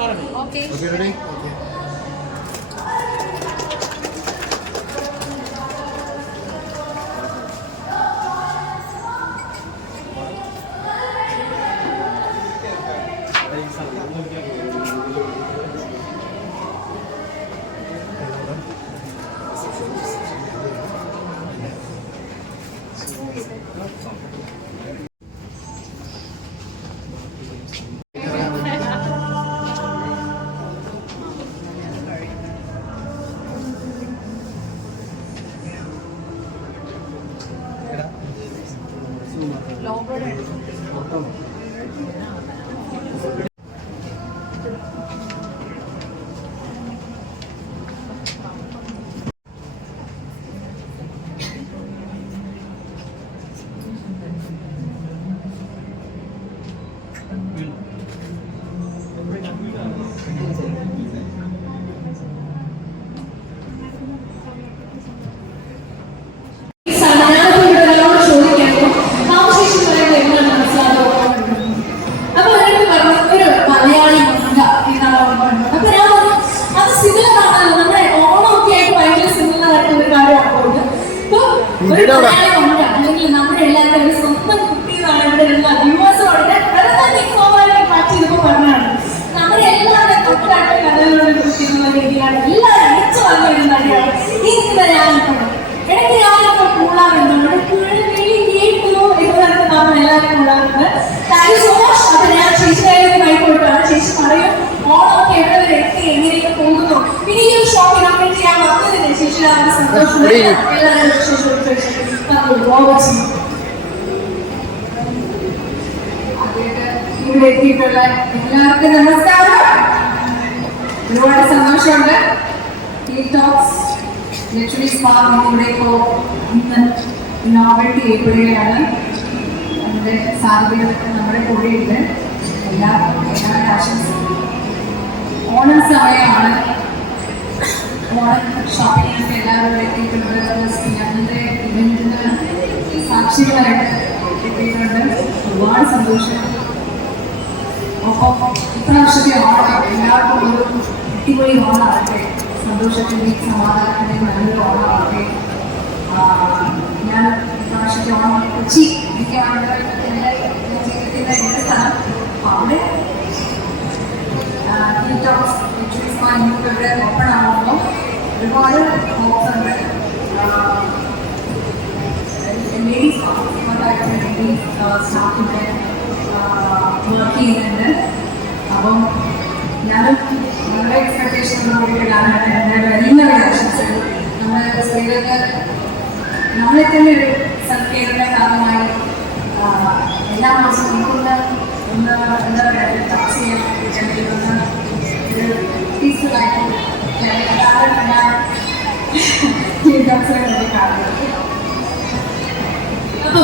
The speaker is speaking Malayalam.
Okay. Okay, ready? Okay. അല്ലെങ്കിൽ നമ്മുടെ എല്ലാവരും സ്വന്തം കുട്ടികളാണ് ഇവിടെയുള്ള വ്യൂവേഴ്സോടെ മാറ്റി ചെയ്തപ്പോൾ പറഞ്ഞാണ് നമ്മുടെ എല്ലാവരും തൊട്ടായിട്ട് കഥകളോട് കുട്ടികളുള്ള രീതിയാണ് എല്ലാവരും അടിച്ചു വന്നൊരു നടിയാണ് ഈ ഞാനിപ്പോൾ ഇടയ്ക്ക് ഞാനിപ്പോൾ കൂടാറുണ്ട് നമ്മുടെ കേൾക്കുന്നു എന്ന് പറഞ്ഞിട്ട് നമ്മൾ എല്ലാവരും കൂടാറുണ്ട്. Thank you so much. അപ്പൊ ഞാൻ ചേച്ചിയുടെ കൈകൊടുത്താണ്. ചേച്ചി പറയും ഓണമൊക്കെ എവിടെ വരെ എത്തി എങ്ങനെയൊക്കെ പോകുന്നു. ഇനി ഈ ഒരു ഷോപ്പ് ഇനോഗ്രേറ്റ് ചെയ്യാൻ വന്നതിന് ചേച്ചി സന്തോഷം. ഇവിടെ എത്തിയിട്ടുള്ള എല്ലാവർക്കും നമസ്കാരം. ഒരുപാട് സന്തോഷമുണ്ട്. ഈ ടോക്സ് ലിറ്റററി സ്പാ ഇവിടെ ഇപ്പോൾ ഇന്ന് ഇനോഗ്രേറ്റ് ചെയ്യപ്പെടുകയാണ്. നമ്മുടെ സാധ്യതകളൊക്കെ നമ്മുടെ കൂടെയുണ്ട്. എല്ലാവരും ആശംസിക്കുന്നു. ഓണം സമയമാണ്. ഓണം ഷോപ്പിങ്ങിനൊക്കെ എല്ലാവരും എത്തിയിട്ടുണ്ട്. ഞങ്ങളുടെ ഇവന്റിന് സാക്ഷികളായിട്ട് എത്തിയിട്ടുണ്ട്. ഒരുപാട് സന്തോഷം. ഒപ്പം ഇപ്രാവശ്യത്തെ ഓണം എല്ലാവർക്കും ഒരു അടിപൊളി ഓണമാകട്ടെ. സന്തോഷത്തിൻ്റെയും സമാധാനത്തിൻ്റെയും നല്ലൊരു ഓണമാകട്ടെ. ഞാൻ ഇപ്രാവശ്യത്തെ ഓണം കൊച്ചി എനിക്കാണ് ജീവിതത്തിൻ്റെ എൻ്റെ സ്ഥലം. അവിടെ ഇവിടെ ഓപ്പൺ ആകുമ്പോൾ ഒരുപാട് ഹോപ്സ് ഉണ്ട്. ലേഡീസ് ലേഡീസ് സ്റ്റാഫിൻ്റെ വർക്ക് ചെയ്യുന്നുണ്ട്. അപ്പം ഞാനും വളരെ എക്സ്പെക്ടേഷനോടുകൂടിയാണ് എല്ലാവരും ആശംസകൾ. നമ്മൾ സ്ത്രീകൾക്ക് നമ്മളെ തന്നെ ഒരു സത്കേരള കാലമായി എല്ലാ മാസവും നമുക്കൊന്ന് ഒന്ന് എന്താ പറയുക ടച്ച് ചെയ്യാൻ വേണ്ടിയിട്ട് ഒന്ന് ഒരു പീസ്ഫുള്ളായിട്ട് അപ്പോൾ